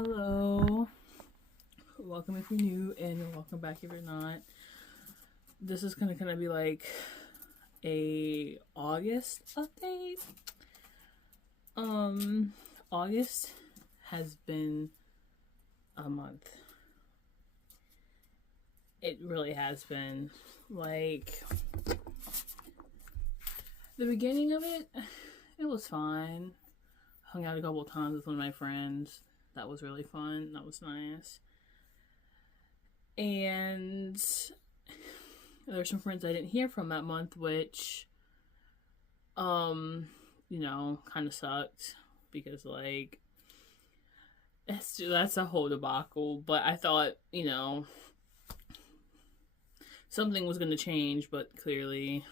Hello. Welcome if you're new, and welcome back if you're not. This is gonna kind of be like a August update. August has been a month. It really has been. Like, the beginning of it, it was fine. Hung out a couple of times with one of my friends. That was really fun. That was nice. And there were some friends I didn't hear from that month, which, kind of sucked because, like, that's a whole debacle. But I thought, something was going to change, but clearly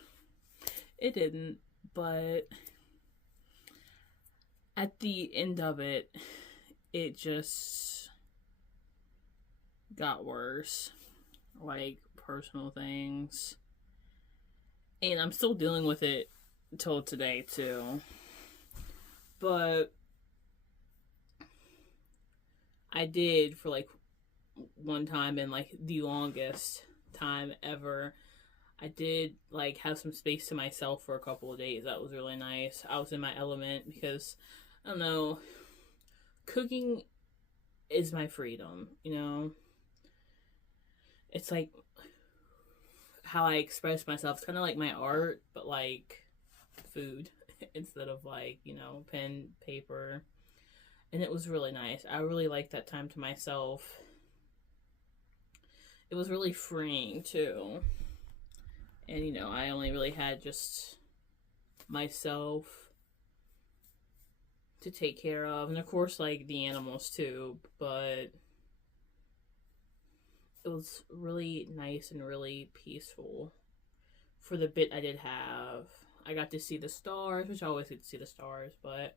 it didn't. But at the end of it, it just got worse. Like, personal things. And I'm still dealing with it till today, too. But I did, for like one time in like the longest time ever, I did like have some space to myself for a couple of days. That was really nice. I was in my element because, I don't know, cooking is my freedom, It's like how I express myself. It's kind of like my art, but like food instead of like, pen, paper. And it was really nice. I really liked that time to myself. It was really freeing too. And, I only really had just myself to take care of. And of course, like, the animals too. But it was really nice and really peaceful for the bit I did have. I got to see the stars, which I always get to see the stars, but...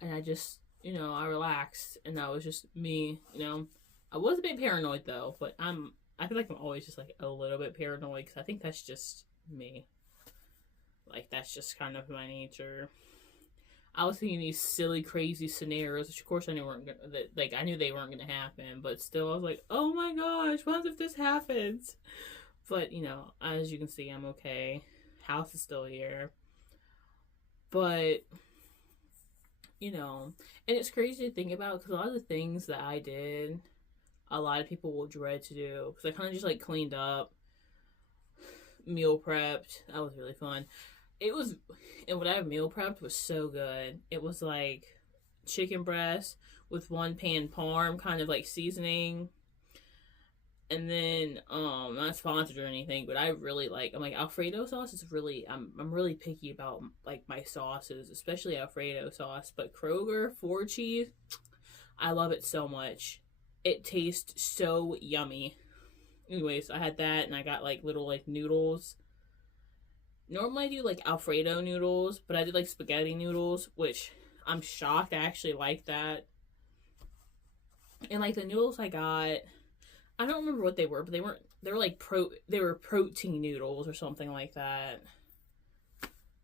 And I just, I relaxed, and that was just me, I was a bit paranoid, though, but I feel like I'm always just, like, a little bit paranoid, because I think that's just me. Like, that's just kind of my nature. I was thinking these silly, crazy scenarios, which of course I knew weren't gonna, I knew they weren't gonna happen, but still I was like, oh my gosh, what if this happens? But, as you can see, I'm okay. House is still here. But, and it's crazy to think about, because a lot of the things that I did, a lot of people will dread to do, because I kind of just, like, cleaned up, meal prepped. That was really fun. And what I meal prepped was so good. It was like chicken breast with one pan parm, kind of like seasoning. And then, not sponsored or anything, but I really I'm like, Alfredo sauce is really, I'm really picky about, like, my sauces, especially Alfredo sauce. But Kroger 4-cheese, I love it so much. It tastes so yummy. Anyways, I had that, and I got, like, little, like, noodles. Normally I do, like, Alfredo noodles, but I did, like, spaghetti noodles, which I'm shocked I actually like that. And, like, the noodles I got, I don't remember what they were, but they were, like, they were protein noodles or something like that.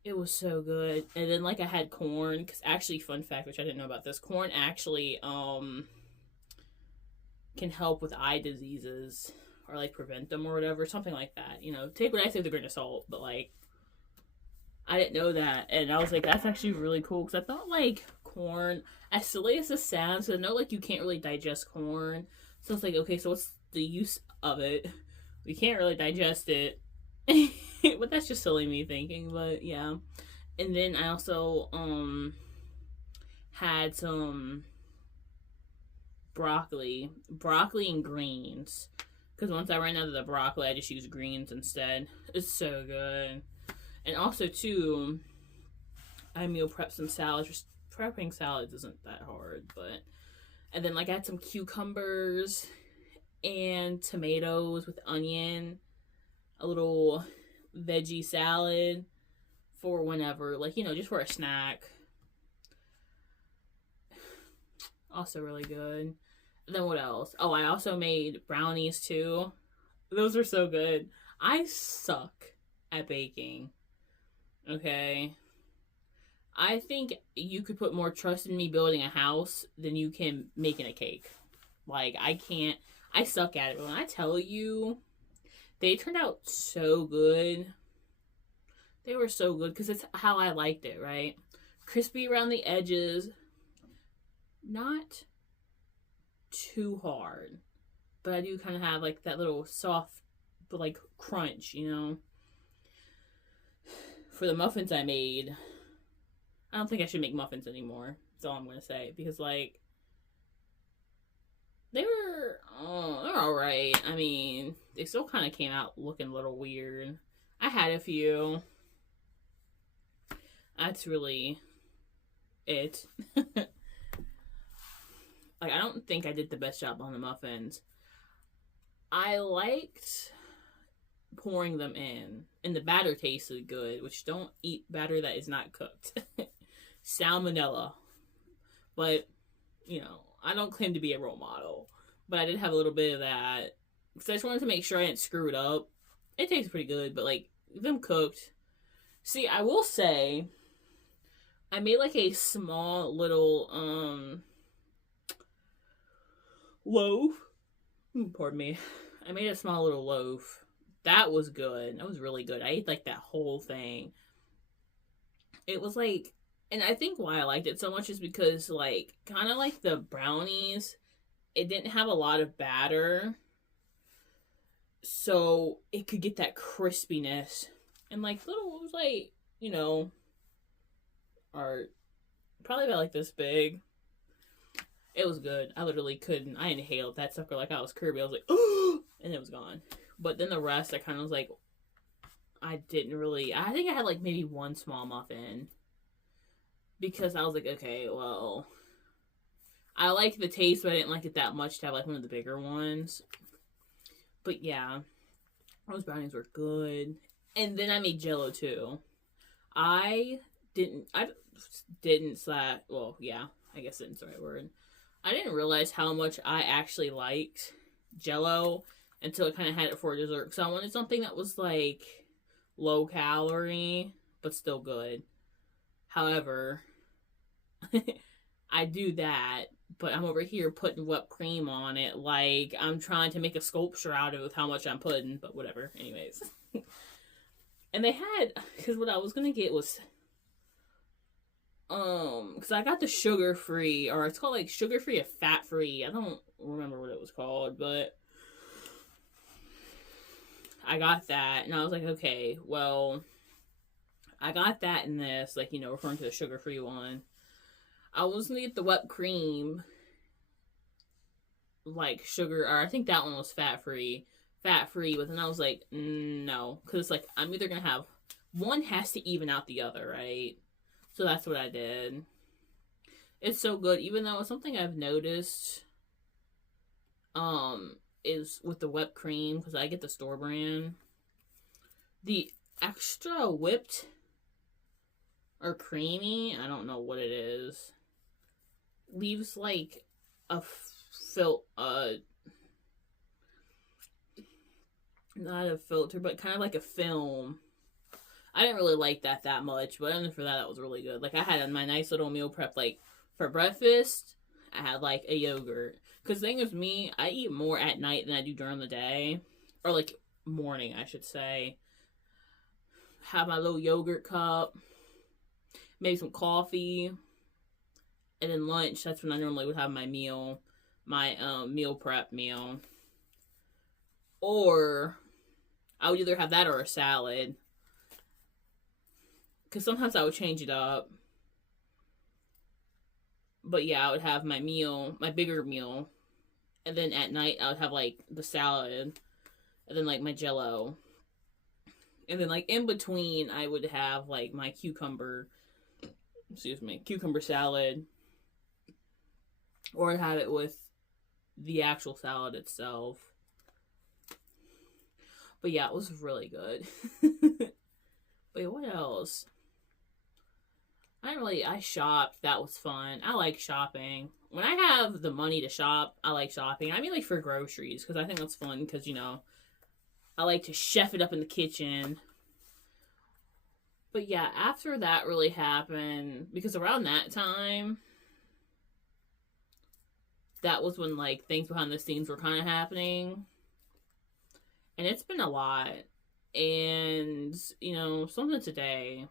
It was so good. And then, like, I had corn, because actually, fun fact, which I didn't know about this, corn actually, can help with eye diseases, or, like, prevent them or whatever, something like that. Take what I say with a grain of salt, but, like, I didn't know that, and I was like, that's actually really cool, because I thought, like, corn, as silly as this sounds, because I know, like, you can't really digest corn, so it's like, okay, so what's the use of it? We can't really digest it, but that's just silly me thinking, but yeah. And then I also, had some broccoli and greens, because once I ran out of the broccoli, I just used greens instead. It's so good. And also, too, I meal prep some salads. Prepping salads isn't that hard, but... And then, like, I had some cucumbers and tomatoes with onion. A little veggie salad for whenever. Like, just for a snack. Also really good. And then what else? Oh, I also made brownies, too. Those are so good. I suck at baking. Okay. I think you could put more trust in me building a house than you can making a cake. Like, I can't. I suck at it. But when I tell you, they turned out so good. They were so good because it's how I liked it, right? Crispy around the edges, not too hard, but I do kind of have like that little soft, but like crunch, you know. For the muffins I made, I don't think I should make muffins anymore. That's all I'm gonna say because like they're all right. I mean, they still kind of came out looking a little weird. I had a few. That's really it. Like, I don't think I did the best job on the muffins. I liked pouring them in, and the batter tasted good, which don't eat batter that is not cooked. Salmonella. But, you know, I don't claim to be a role model, but I did have a little bit of that. Because I just wanted to make sure I didn't screw it up. It tastes pretty good, but, like, them cooked. See, I will say, I made, like, a small little, loaf. Pardon me. I made a small little loaf. That was good. That was really good. I ate, like, that whole thing. It was, like, and I think why I liked it so much is because, like, kind of like the brownies, it didn't have a lot of batter. So it could get that crispiness. And, like, little, it was, like, you know, are probably about, like, this big. It was good. I literally couldn't. I inhaled that sucker like I was Kirby. I was like, oh! And it was gone. But then the rest, I kind of was like, I didn't really. I think I had, like, maybe one small muffin. Because I was like, okay, well, I like the taste, but I didn't like it that much to have, like, one of the bigger ones. But, yeah, those brownies were good. And then I made Jell-O, too. I didn't, well, yeah, I guess that's the right word. I didn't realize how much I actually liked Jell-O until I kind of had it for dessert. So I wanted something that was, like, low calorie, but still good. However, I do that, but I'm over here putting whipped cream on it like I'm trying to make a sculpture out of it with how much I'm putting, but whatever. Anyways. And they had, because what I was going to get was, because I got the sugar-free, or it's called, like, sugar-free or fat-free. I don't remember what it was called, but I got that, and I was like, okay, well, I got that in this, like, you know, referring to the sugar-free one. I was going to get the whipped cream, like, sugar, or I think that one was fat-free, but then I was like, no, because, like, I'm either going to have, one has to even out the other, right? So that's what I did. It's so good, even though it's something I've noticed, is with the whipped cream, because I get the store brand, the extra whipped or creamy, I don't know what it is, leaves like a not a filter, but kind of like a film. I didn't really like that much, but other for that was really good. Like, I had my nice little meal prep, like, for breakfast, I had, like, a yogurt. Because the thing is, me, I eat more at night than I do during the day. Or, like, morning, I should say. Have my little yogurt cup. Maybe some coffee. And then lunch, that's when I normally would have my meal. My, meal prep meal. Or, I would either have that or a salad. Because sometimes I would change it up. But yeah, I would have my meal, my bigger meal. And then at night, I would have, like, the salad. And then, like, my Jell-O. And then, like, in between, I would have, like, my cucumber salad. Or I'd have it with the actual salad itself. But yeah, it was really good. But what else? I shopped. That was fun. I like shopping. When I have the money to shop, I like shopping. I mean, like, for groceries, because I think that's fun, because, you know, I like to chef it up in the kitchen. But yeah, after that really happened, because around that time, that was when like things behind the scenes were kind of happening, and it's been a lot. And something today,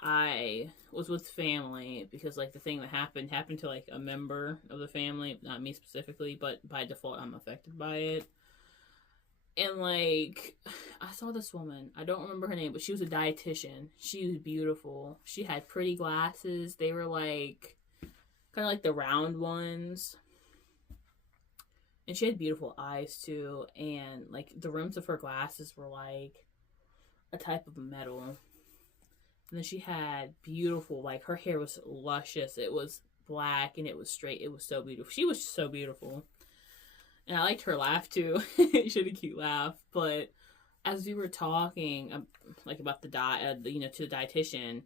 I was with family because like the thing that happened to like a member of the family, not me specifically, but by default I'm affected by it. And like I saw this woman, I don't remember her name, but she was a dietitian. She was beautiful. She had pretty glasses. They were like kind of like the round ones. And she had beautiful eyes too, and like the rims of her glasses were like a type of metal. And then she had beautiful, like her hair was luscious. It was black and it was straight. It was so beautiful. She was so beautiful. And I liked her laugh too. She had a cute laugh. But as we were talking, like about the to the dietitian,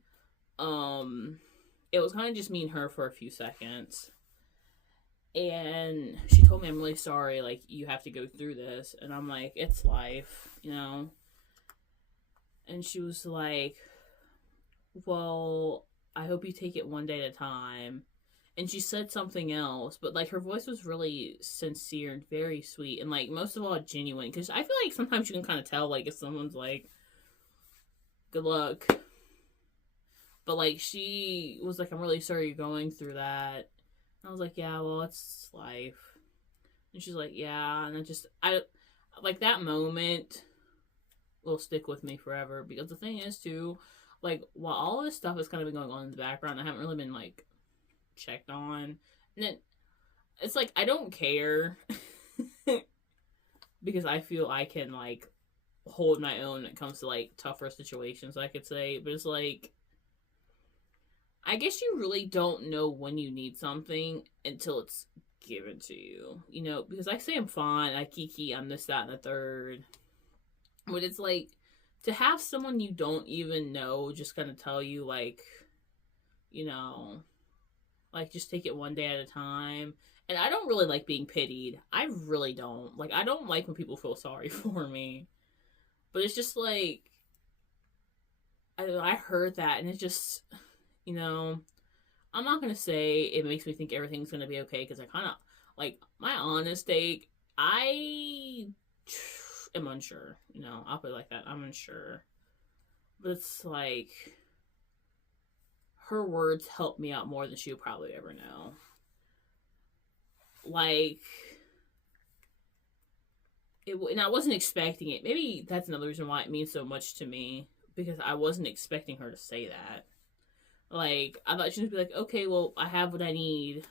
it was kind of just me and her for a few seconds. And she told me, I'm really sorry, like, you have to go through this. And I'm like, it's life, And she was like, well, I hope you take it one day at a time. And she said something else, but like her voice was really sincere and very sweet, and like most of all genuine. Because I feel like sometimes you can kind of tell like if someone's like, "Good luck," but like she was like, "I'm really sorry you're going through that." And I was like, "Yeah, well, it's life." And she's like, "Yeah," and I like that moment will stick with me forever, because the thing is too, like while all this stuff has kind of been going on in the background, I haven't really been like checked on, and it's like I don't care because I feel I can like hold my own when it comes to like tougher situations, I could say. But it's like I guess you really don't know when you need something until it's given to you, because I say I'm fine, I kiki, I'm this, that, and the third, but it's like to have someone you don't even know just kind of tell you like, like, just take it one day at a time. And I don't really like being pitied. I really don't. Like, I don't like when people feel sorry for me. But it's just like, I heard that, and it just, I'm not going to say it makes me think everything's going to be okay, because I kind of, like, my honest take, I am unsure. I'll put it like that. I'm unsure. But it's like, her words helped me out more than she would probably ever know. Like, and I wasn't expecting it. Maybe that's another reason why it means so much to me, because I wasn't expecting her to say that. Like, I thought she would be like, okay, well, I have what I need.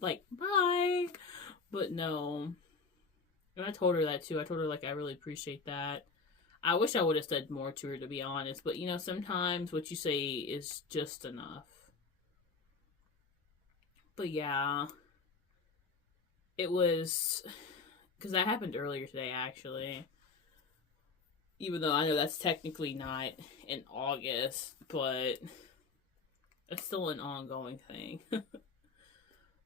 Like, bye. But no. And I told her that too. I told her, like, I really appreciate that. I wish I would have said more to her, to be honest. But, sometimes what you say is just enough. But yeah. It was... because that happened earlier today, actually. Even though I know that's technically not in August, but it's still an ongoing thing.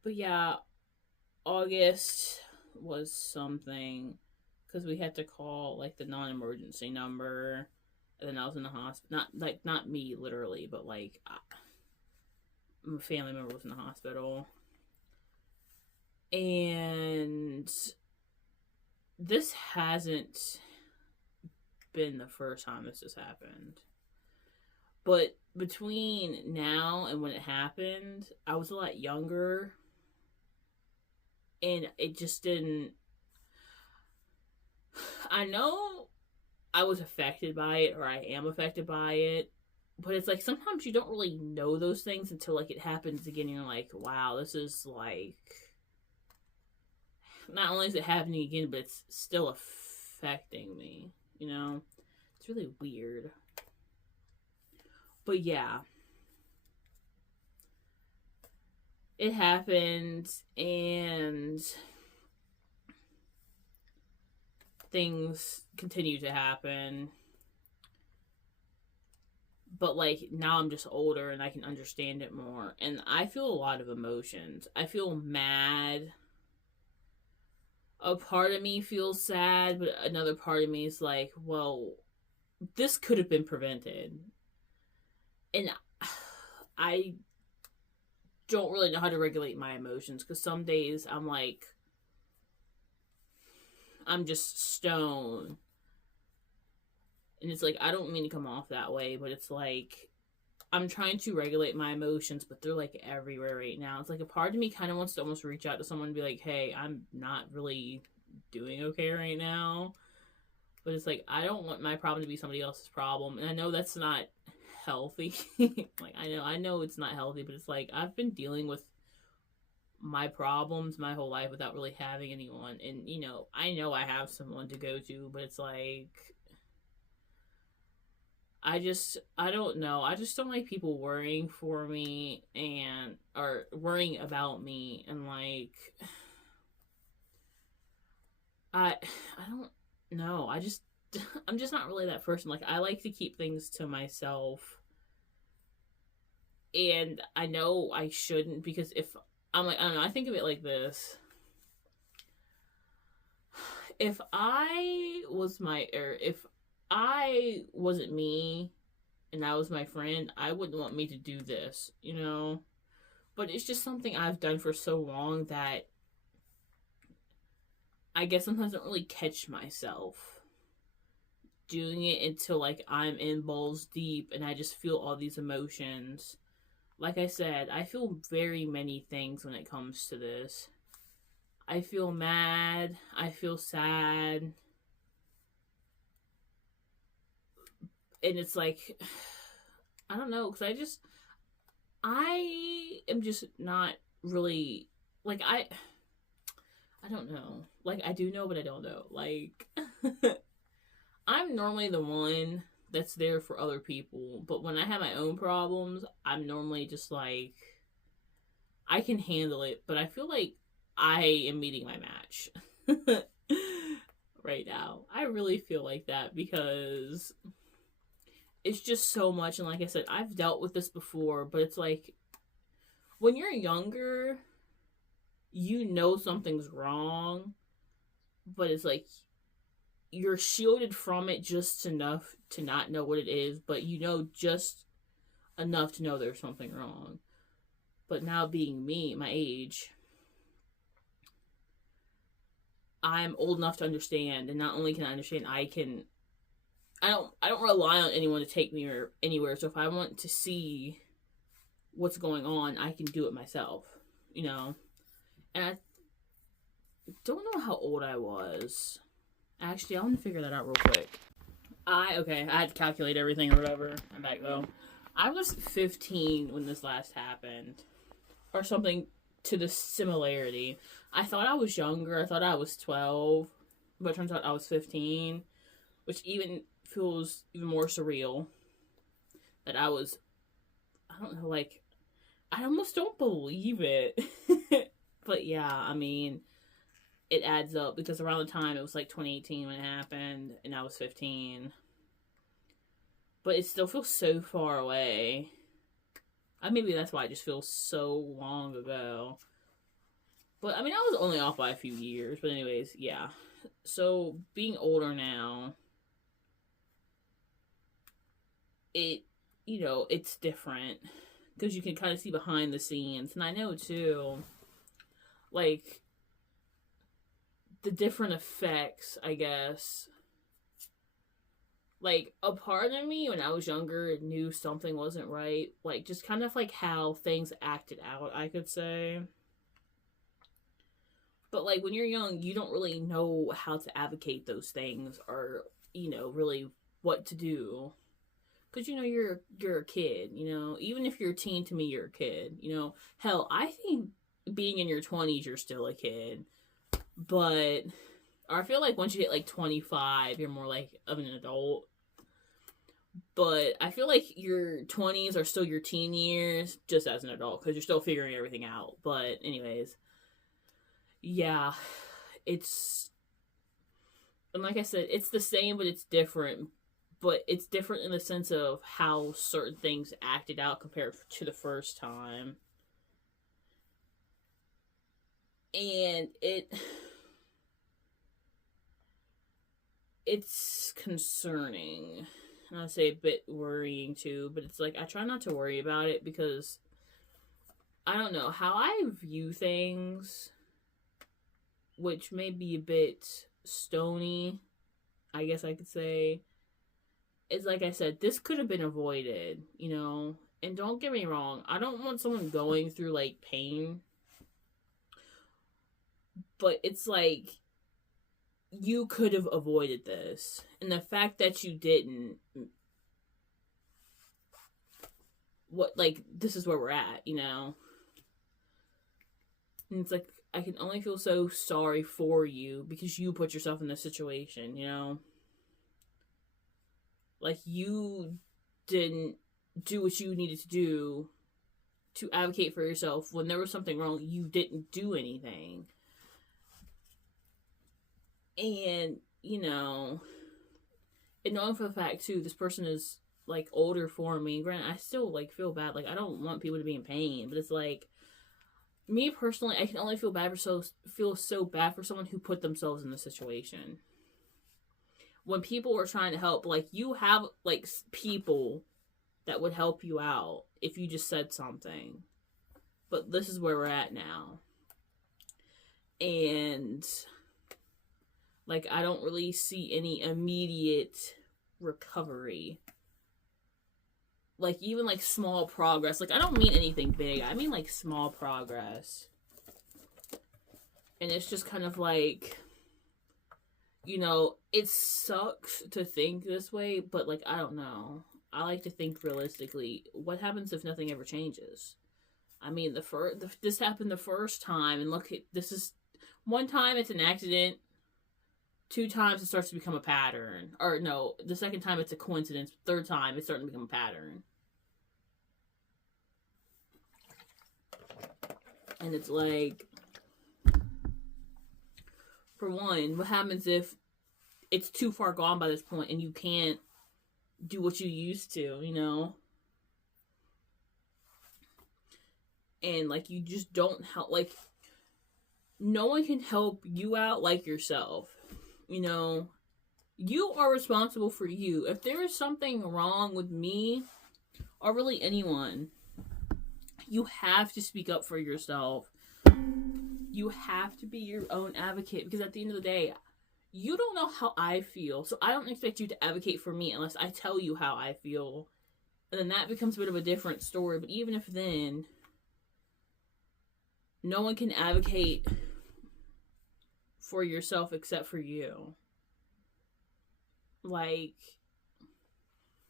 But yeah, August was something, because we had to call like the non-emergency number, and then I was in the hospital. Not me literally, but like a family member was in the hospital, and this hasn't been the first time this has happened. But between now and when it happened, I was a lot younger, and it just didn't... I know I was affected by it, or I am affected by it, but it's like sometimes you don't really know those things until like it happens again, and you're like, wow, this is like... not only is it happening again, but it's still affecting me, It's really weird. But yeah. It happened, and things continue to happen. But like now I'm just older and I can understand it more. And I feel a lot of emotions. I feel mad. A part of me feels sad, but another part of me is like, well, this could have been prevented. And I don't really know how to regulate my emotions, because some days I'm like, I'm just stone. And it's like, I don't mean to come off that way, but it's like, I'm trying to regulate my emotions, but they're like everywhere right now. It's like a part of me kind of wants to almost reach out to someone and be like, hey, I'm not really doing okay right now. But it's like, I don't want my problem to be somebody else's problem. And I know that's not healthy. Like, I know it's not healthy, but it's like, I've been dealing with my problems my whole life without really having anyone. And, I know I have someone to go to, but it's like, I don't know. I just don't like people worrying for me or worrying about me, and like, I don't know. I'm just not really that person. Like, I like to keep things to myself. And I know I shouldn't, because if I'm like, I don't know, I think of it like this. If I wasn't me and that was my friend, I wouldn't want me to do this, But it's just something I've done for so long that I guess sometimes I don't really catch myself doing it until like I'm in balls deep and I just feel all these emotions. Like I said, I feel very many things when it comes to this. I feel mad, I feel sad. And it's like, I don't know, because I am just not really, like, I don't know. Like, I do know, but I don't know. Like, I'm normally the one that's there for other people, but when I have my own problems, I'm normally just like, I can handle it, but I feel like I am meeting my match right now. I really feel like that, because it's just so much. And like I said, I've dealt with this before, but it's like, when you're younger, something's wrong, but it's like, you're shielded from it just enough to not know what it is, but just enough to know there's something wrong. But now, being me, my age, I'm old enough to understand, and not only can I understand, I don't rely on anyone to take me or anywhere. So if I want to see what's going on, I can do it myself, And I don't know how old I was. Actually, I want to figure that out real quick. I had to calculate everything or whatever. I'm back though. I was 15 when this last happened, or something to the similarity. I thought I was younger. I thought I was 12, but it turns out I was 15, which even feels even more surreal. That I don't know, like, I almost don't believe it. But yeah, I mean, it adds up, because around the time it was like 2018 when it happened, and I was 15. But it still feels so far away. Maybe that's why it just feels so long ago. But I mean, I was only off by a few years. But anyways, yeah. So being older now, it's different, because you can kind of see behind the scenes. And I know too, like, the different effects, I guess. Like, a part of me when I was younger knew something wasn't right. Like, just kind of like how things acted out, I could say. But like, when you're young, you don't really know how to advocate those things, or really what to do. Because you're a kid, even if you're a teen, to me you're a kid. Hell, I think being in your 20s you're still a kid. But or I feel like once you hit like 25, you're more like of an adult. But I feel like your 20s are still your teen years, just as an adult, because you're still figuring everything out. But anyways, yeah, and like I said, it's the same, but it's different. But it's different in the sense of how certain things acted out compared to the first time. And it's concerning. and I say a bit worrying too, but it's like I try not to worry about it because I don't know how I view things, which may be a bit stony, I guess I could say. It's like I said, this could have been avoided, you know? And don't get me wrong, I don't want someone going through like pain, but it's like you could have avoided this. And the fact that you didn't, this is where we're at, you know? And it's like, I can only feel so sorry for you because you put yourself in this situation, you know? Like, you didn't do what you needed to do to advocate for yourself. When there was something wrong, you didn't do anything. And, you know, and knowing for the fact, too, this person is, like, older for me. Granted, I still, like, feel bad. Like, I don't want people to be in pain. But it's like, me personally, I can only feel so bad for someone who put themselves in this situation. When people are trying to help, like, you have, like, people that would help you out if you just said something. But this is where we're at now. And, like, I don't really see any immediate recovery. Like, even, like, small progress. Like, I don't mean anything big. I mean, like, small progress. And it's just kind of like, you know, it sucks to think this way, but, like, I don't know. I like to think realistically. What happens if nothing ever changes? I mean, this happened the first time, and look, this is, one time it's an accident, 2 times it starts to become a pattern. Or, no, the second time it's a coincidence, 3rd time it's starting to become a pattern. And it's like, for one, what happens if it's too far gone by this point and you can't do what you used to, you know? And, like, you just don't help, like, no one can help you out like yourself, you know? You are responsible for you. If there is something wrong with me, or really anyone, you have to speak up for yourself. You have to be your own advocate, because at the end of the day, you don't know how I feel, so I don't expect you to advocate for me unless I tell you how I feel. And then that becomes a bit of a different story, but even if then, no one can advocate for yourself except for you. Like,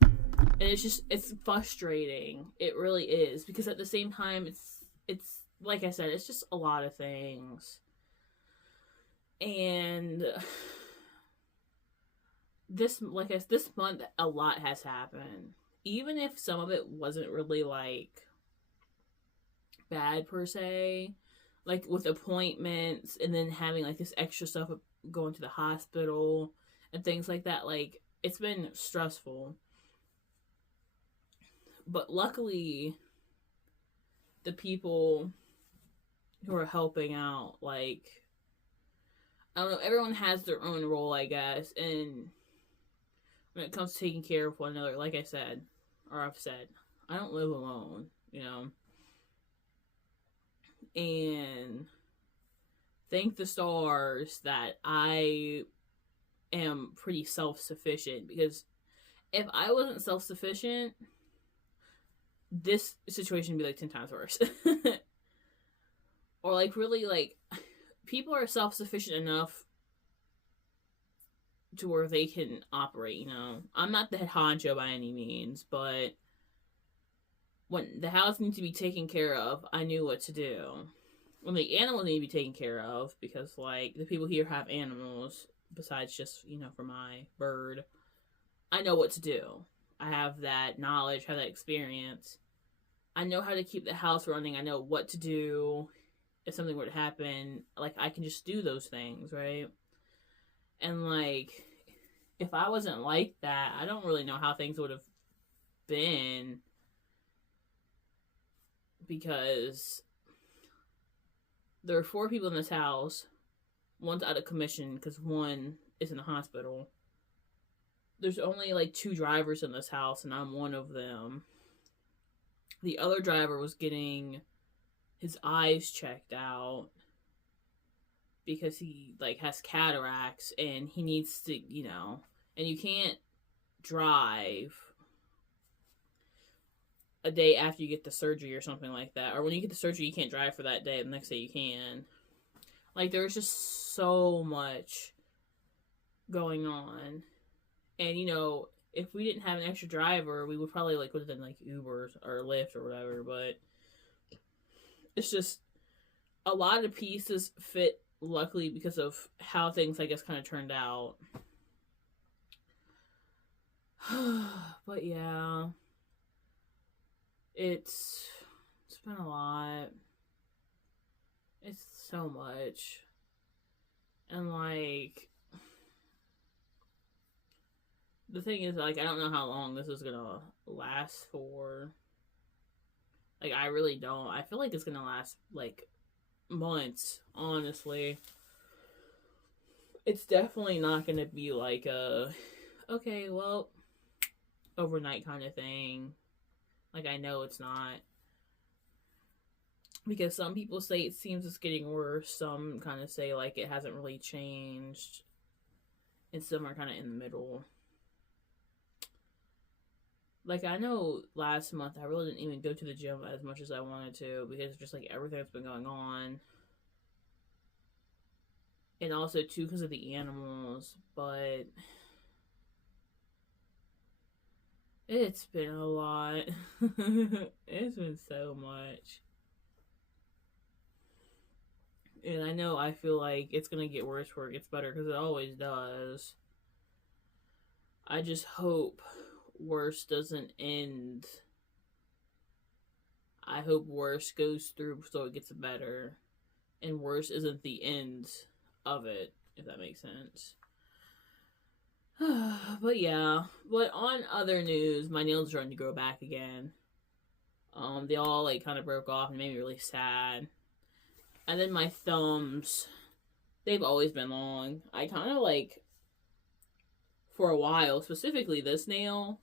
and it's frustrating. It really is, because at the same time, it's like I said, it's just a lot of things. And this month, a lot has happened. Even if some of it wasn't really, like, bad per se, like with appointments and then having, like, this extra stuff of going to the hospital and things like that, like, it's been stressful. But luckily, the people who are helping out, like, I don't know, everyone has their own role, I guess, and when it comes to taking care of one another, like I said, or I've said, I don't live alone, you know? And thank the stars that I am pretty self-sufficient, because if I wasn't self-sufficient, this situation would be, like, 10 times worse. Or, like, really, like, people are self-sufficient enough to where they can operate, you know? I'm not the head honcho by any means, but when the house needs to be taken care of, I knew what to do. When the animals need to be taken care of, because, like, the people here have animals, besides just, you know, for my bird, I know what to do. I have that knowledge, have that experience. I know how to keep the house running. I know what to do if something were to happen. Like, I can just do those things, right? And, like, if I wasn't like that, I don't really know how things would have been, because there are 4 people in this house. One's out of commission because one is in the hospital. there's only like 2 drivers in this house, and I'm one of them. The other driver was getting his eyes checked out because he like has cataracts and he needs to, and you can't drive a day after you get the surgery or something like that. Or when you get the surgery, you can't drive for that day. The next day you can. Like, there's just so much going on. And, if we didn't have an extra driver, we would probably, like, would have done, like, Uber or Lyft or whatever. But it's just a lot of pieces fit, luckily, because of how things, I guess, kind of turned out. But, yeah. It's been a lot. It's so much. And, like, the thing is, like, I don't know how long this is gonna last for. Like, I really don't. I feel like it's gonna last, like, months, honestly. It's definitely not gonna be, like, okay, well, overnight kind of thing. Like, I know it's not. Because some people say it seems it's getting worse. Some kind of say, like, it hasn't really changed. And some are kind of in the middle. Like, I know last month I really didn't even go to the gym as much as I wanted to. Because just, like, everything that's been going on. And also, too, because of the animals. But it's been a lot. It's been so much. And I know I feel like it's going to get worse before it gets better, because it always does. I just hope worse doesn't end. I hope worse goes through so it gets better. And worse isn't the end of it, if that makes sense. But yeah. But on other news, my nails are starting to grow back again. They all, like, kind of broke off and made me really sad. And then my thumbs, they've always been long. I kind of, like, for a while, specifically this nail,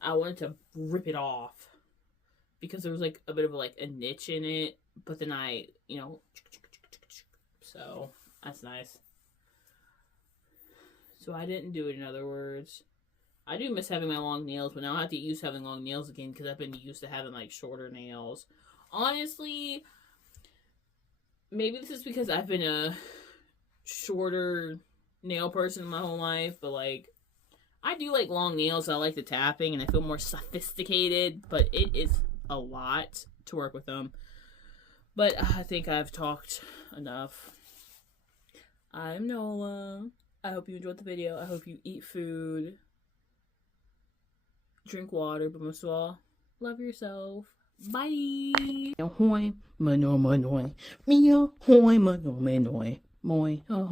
I wanted to rip it off. Because there was, like, a bit of, like, a niche in it. But then I, so, that's nice. So I didn't do it, in other words. I do miss having my long nails, but now I have to get used to having long nails again, because I've been used to having, like, shorter nails. Honestly, maybe this is because I've been a shorter nail person my whole life, but, like, I do like long nails. I like the tapping, and I feel more sophisticated, but it is a lot to work with them. But I think I've talked enough. I'm Nola. I hope you enjoyed the video. I hope you eat food, drink water, but most of all, love yourself. Bye. Hoy, manoy, manoy, mia, hoy, manoy, manoy, moy.